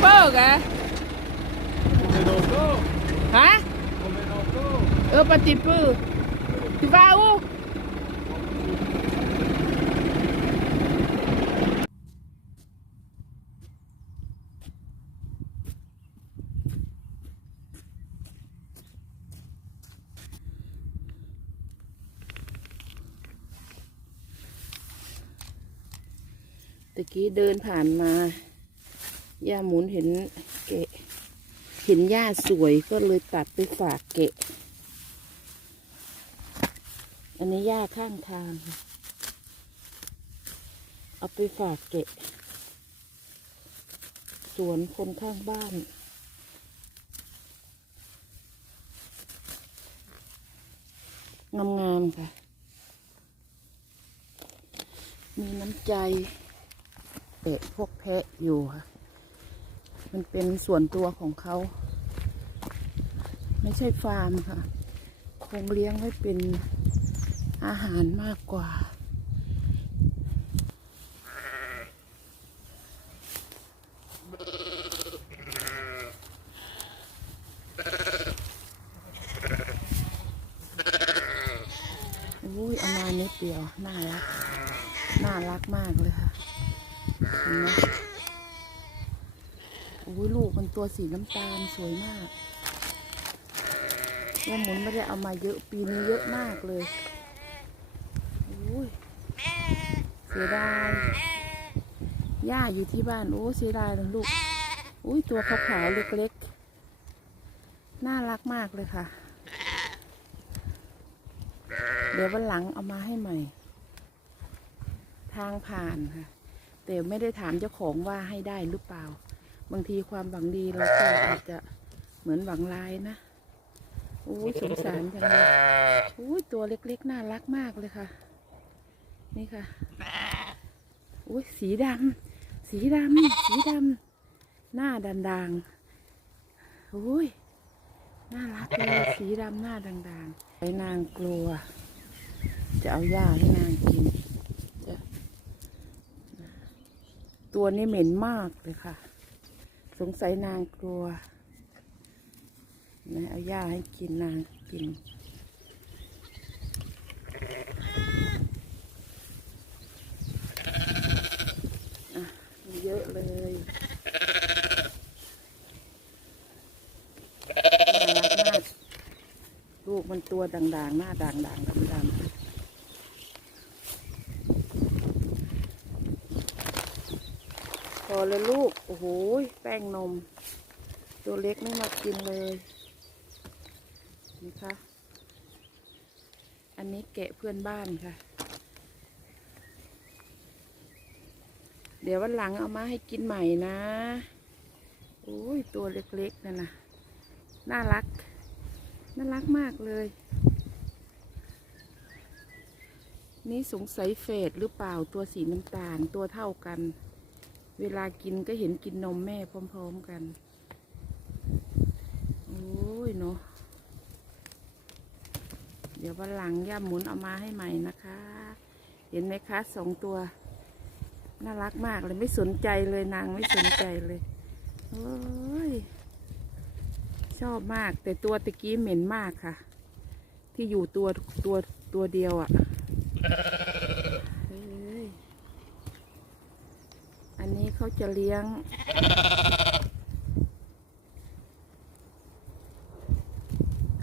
เปอร์กะฮะเออปฏิปือที่ว่าอู้ตะกี้เดินผ่านมา ย่าหมุนเห็นเกะ เห็นหญ้าสวยก็เลยตัดไปฝากเกะ อันนี้หญ้าข้างทาง เอาไปฝากเกะ สวนคนข้างบ้าน งามๆค่ะ มีน้ำใจเปะพวกแพะอยู่ค่ะ มันเป็นส่วนตัวของเขา ไม่ใช่ฟาร์มค่ะ คงเลี้ยงไว้เป็นอาหารมากกว่า อุ้ยเอามานิดเดียว น่ารัก น่ารักมากเลยค่ะเห็นไหม โอ้ยลูกมันตัวสีน้ำตาลสวยมากว่าหมุนไม่ได้เอามาเยอะปีนี้เยอะมากเลยโอ้ยเสียดายย่าอยู่ที่บ้านโอ้เสียดายเลยลูกอุ้ยตัวขาวๆเล็กๆน่ารักมากเลยค่ะ เดี๋ยววันหลังเอามาให้ใหม่ ทางผ่านค่ะ แต่ไม่ได้ถามเจ้าของว่าให้ได้หรือเปล่า บางทีความหวังดีเราก็อาจจะเหมือนหวังร้ายนะโอ้ยสงสารจังเลยโอ้ยตัวเล็กๆน่ารักมากเลยค่ะ นี่ค่ะโอ้ยสีดำสีดำสีดำหน้าด่างๆโอ้ยน่ารักเลยสีดำหน้าด่างๆไอ้นางกลัว จะเอาหญ้าให้นางกินจะตัวนี้เหม็นมากเลยค่ะ สงสัยนางกลัวนะเอาหญ้าให้กินนางกิน เยอะเลยน่ารักมากลูกมันตัวด่างๆ หน้าด่างๆดำๆ พ อเลยลูก โอ้โหแป้งนม ตัวเล็กไม่มากินเลยนะคะอันนี้แกะเพื่อนบ้านค่ะ เดี๋ยววันหลังเอามาให้กินใหม่นะโอ้ยตัวเล็กๆนั่นนะน่ารัก น่ารักมากเลย นี่สงสัยเฟดหรือเปล่าตัวสีน้ำตาลตัวเท่ากัน เวลากินก็เห็นกินนมแม่พร้อม ๆกัน โอ้ยเนาะ เดี๋ยววันหลังย่าหมุนเอามาให้ใหม่นะคะ เห็นไหมคะสองตัว น่ารักมากเลยไม่สนใจเลยนางไม่สนใจเลยโอ้ยชอบมาก แต่ตัวตะกี้เหม็นมากค่ะ ที่อยู่ตัวตัวตัวเดียวอะ่ะเฮ้ยอันนี้ เขาจะเลี้ยง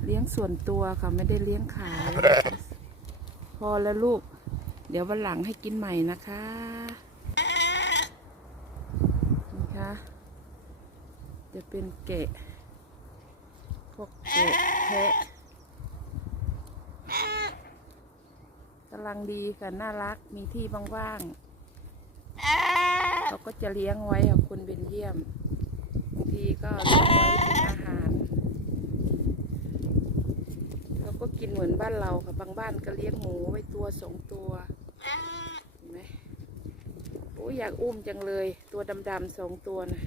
เลี้ยงส่วนตัวค่ะไม่ได้เลี้ยงขาย พอแล้วลูก เดี๋ยววันหลังให้กินใหม่นะคะนี่ค่ะจะเป็นเกะพวกเกะแพะกำลังดีค่ะน่ารักมีที่ว่างๆ เขาก็จะเลี้ยงไว้ค่ะคุณเบนเยี่ยมบางทีก็เลี้ยงไว้เป็นอาหารเขาก็กินเหมือนบ้านเราค่ะบางบ้านก็เลี้ยงหมูไว้ตัวสองตัวเห็นไหมโอ้ยอยากอุ้มจังเลย ตัวดำๆสองตัวนะ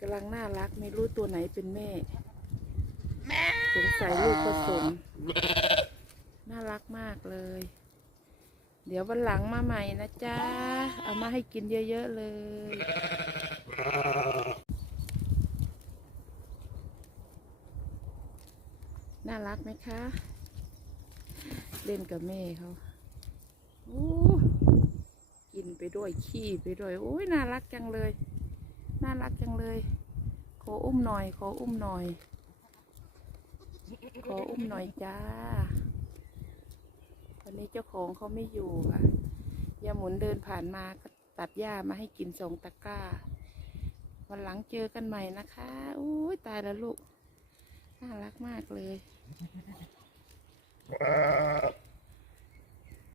กำลังน่ารักไม่รู้ตัวไหนเป็นแม่สงสัยลูกผสมน่ารักมากเลย เดี๋ยววันหลังมาใหม่นะจ๊ะ เอามาให้กินเยอะ ๆ เลย น่ารักไหมคะ เล่นกับแม่เขาโอ้กินไปด้วยขี้ไปด้วย โอ้ยน่ารักจังเลย น่ารักจังเลย ขออุ้มหน่อย ขออุ้มหน่อย ขออุ้มหน่อยจ้า วันนี้เจ้าของเขาไม่อยู่ค่ะยาหมุนเดินผ่านมาก็ตัดหญ้ามาให้กินสองตะกร้า วันหลังเจอกันใหม่นะคะอุ้ยตายแล้วลูก น่ารักมากเลย